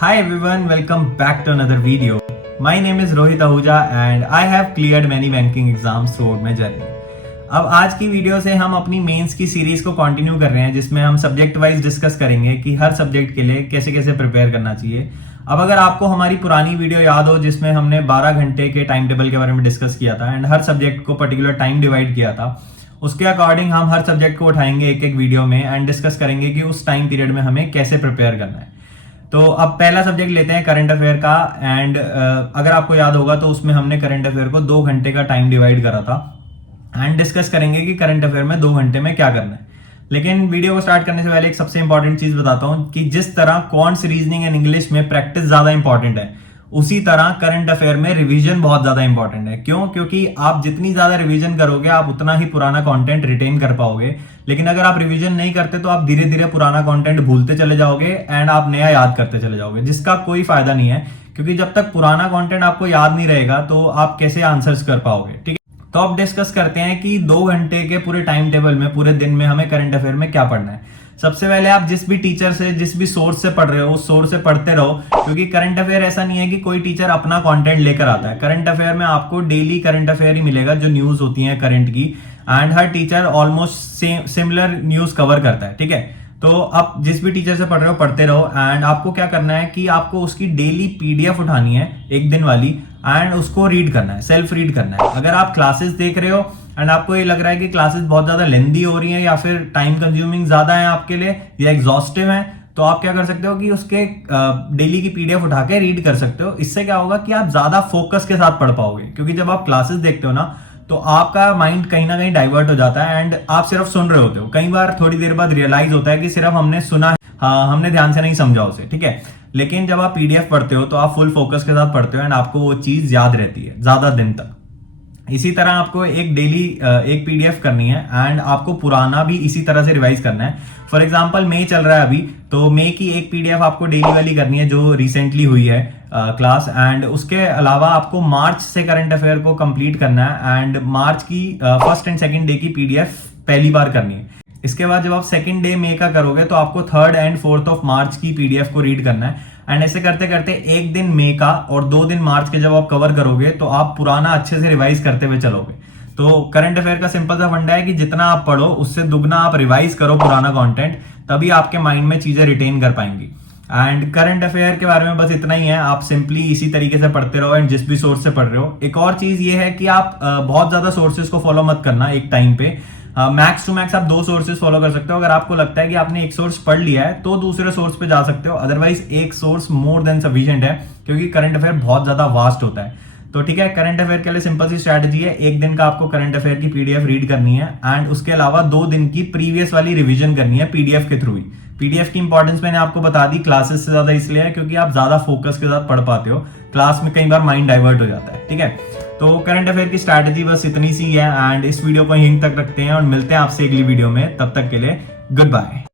Hi everyone, welcome back to another video. My name is Rohit Ahuja and I have cleared many banking exams throughout my journey. अब आज की video से हम अपनी mains की series को continue कर रहे हैं जिसमें हम सब्जेक्ट वाइज डिस्कस करेंगे कि हर सब्जेक्ट के लिए कैसे कैसे प्रिपेयर करना चाहिए। अब अगर आपको हमारी पुरानी वीडियो याद हो जिसमें हमने 12 घंटे के टाइम टेबल के बारे में डिस्कस किया था एंड हर सब्जेक्ट को पर्टिकुलर टाइम डिवाइड किया था, उसके अकॉर्डिंग हम हर सब्जेक्ट को उठाएंगे एक एक वीडियो में एंड डिस्कस करेंगे कि उस टाइम पीरियड में हमें कैसे प्रिपेयर करना है। तो अब पहला सब्जेक्ट लेते हैं करंट अफेयर का एंड अगर आपको याद होगा तो उसमें हमने करंट अफेयर को 2 घंटे का टाइम डिवाइड करा था एंड डिस्कस करेंगे कि करंट अफेयर में 2 घंटे में क्या करना है। लेकिन वीडियो को स्टार्ट करने से पहले एक सबसे इंपॉर्टेंट चीज बताता हूं कि जिस तरह क्वांट्स, रीजनिंग एंड इंग्लिश में प्रैक्टिस ज्यादा इंपॉर्टेंट है, उसी तरह करंट अफेयर में रिवीजन बहुत ज्यादा इंपॉर्टेंट है। क्यों? क्योंकि आप जितनी ज्यादा रिवीजन करोगे आप उतना ही पुराना कंटेंट रिटेन कर पाओगे। लेकिन अगर आप रिवीजन नहीं करते तो आप धीरे धीरे पुराना कंटेंट भूलते चले जाओगे एंड आप नया याद करते चले जाओगे, जिसका कोई फायदा नहीं है। क्योंकि जब तक पुराना कंटेंट आपको याद नहीं रहेगा तो आप कैसे आंसर्स कर पाओगे। ठीक है, तो अब डिस्कस करते हैं कि 2 घंटे के पूरे टाइम टेबल में पूरे दिन में हमें करंट अफेयर में क्या पढ़ना है। सबसे पहले आप जिस भी टीचर से, जिस भी सोर्स से पढ़ रहे हो उस सोर्स से पढ़ते रहो, क्योंकि करंट अफेयर ऐसा नहीं है कि कोई टीचर अपना कंटेंट लेकर आता है। करंट अफेयर में आपको डेली करंट अफेयर ही मिलेगा जो न्यूज होती है करंट की, and her teacher almost similar news cover करता है। ठीक है, तो आप जिस भी टीचर से पढ़ रहे हो पढ़ते रहो एंड आपको क्या करना है कि आपको उसकी डेली पीडीएफ उठानी है एक दिन वाली एंड उसको रीड करना है, सेल्फ रीड करना है। अगर आप क्लासेस देख रहे हो एंड आपको ये लग रहा है कि क्लासेस बहुत ज्यादा लेंदी हो रही हैं या फिर टाइम कंज्यूमिंग ज्यादा है आपके लिए या एग्जॉस्टिव है, तो आप क्या कर सकते हो कि उसके डेली की पीडीएफ उठा के रीड कर सकते हो। इससे क्या होगा कि आप ज्यादा फोकस के साथ पढ़ पाओगे। क्योंकि जब आप क्लासेस देखते हो ना तो आपका माइंड कहीं ना कहीं डाइवर्ट हो जाता है एंड आप सिर्फ सुन रहे होते हो। कई बार थोड़ी देर बाद रियलाइज होता है कि सिर्फ हमने सुना है, हाँ, हमने ध्यान से नहीं समझा उसे। ठीक है, लेकिन जब आप पीडीएफ पढ़ते हो तो आप फुल फोकस के साथ पढ़ते हो एंड आपको वो चीज याद रहती है ज्यादा दिन तक। इसी तरह आपको एक डेली एक पीडीएफ करनी है एंड आपको पुराना भी इसी तरह से रिवाइज करना है। फॉर एग्जांपल मई चल रहा है अभी, तो मई की एक पीडीएफ आपको डेली वाली करनी है जो रिसेंटली हुई है क्लास, एंड उसके अलावा आपको मार्च से करंट अफेयर को कंप्लीट करना है एंड मार्च की फर्स्ट एंड सेकंड डे की पीडीएफ पहली बार करनी है। इसके बाद जब आप सेकंड डे मई का करोगे तो आपको 3rd and 4th of March की पीडीएफ को रीड करना है एंड ऐसे करते करते एक दिन मई का और 2 दिन मार्च के जब आप कवर करोगे तो आप पुराना अच्छे से रिवाइज करते हुए चलोगे। तो करंट अफेयर का सिंपल सा फंडा है कि जितना आप पढ़ो उससे दुगना आप रिवाइज करो पुराना कंटेंट, तभी आपके माइंड में चीजें रिटेन कर पाएंगी। एंड करंट अफेयर के बारे में बस इतना ही है, आप सिंपली इसी तरीके से पढ़ते रहो एंड जिस भी सोर्स से पढ़ रहे हो। एक और चीज ये है कि आप बहुत ज्यादा सोर्सेज को फॉलो मत करना एक टाइम पे। मैक्स टू मैक्स आप 2 सोर्सेज फॉलो कर सकते हो। अगर आपको लगता है कि आपने एक सोर्स पढ़ लिया है तो दूसरे सोर्स पे जा सकते हो, अदरवाइज एक सोर्स मोर देन सफिशिएंट है, क्योंकि करंट अफेयर बहुत ज्यादा वास्ट होता है। तो ठीक है, करंट अफेयर के लिए सिंपल सी स्ट्रैटेजी है, एक दिन का आपको करंट अफेयर की पीडीएफ रीड करनी है एंड उसके अलावा 2 दिन की प्रीवियस वाली रिवीजन करनी है पीडीएफ के थ्रू ही। पीडीएफ की इंपॉर्टेंस मैंने आपको बता दी क्लासेस से ज्यादा इसलिए है क्योंकि आप ज्यादा फोकस के साथ पढ़ पाते हो, क्लास में कई बार माइंड डाइवर्ट हो जाता है। ठीक है, तो करंट अफेयर की स्ट्रैटेजी बस इतनी सी है एंड इस वीडियो को यहीं तक रखते हैं और मिलते हैं आपसे अगली वीडियो में। तब तक के लिए गुड बाय।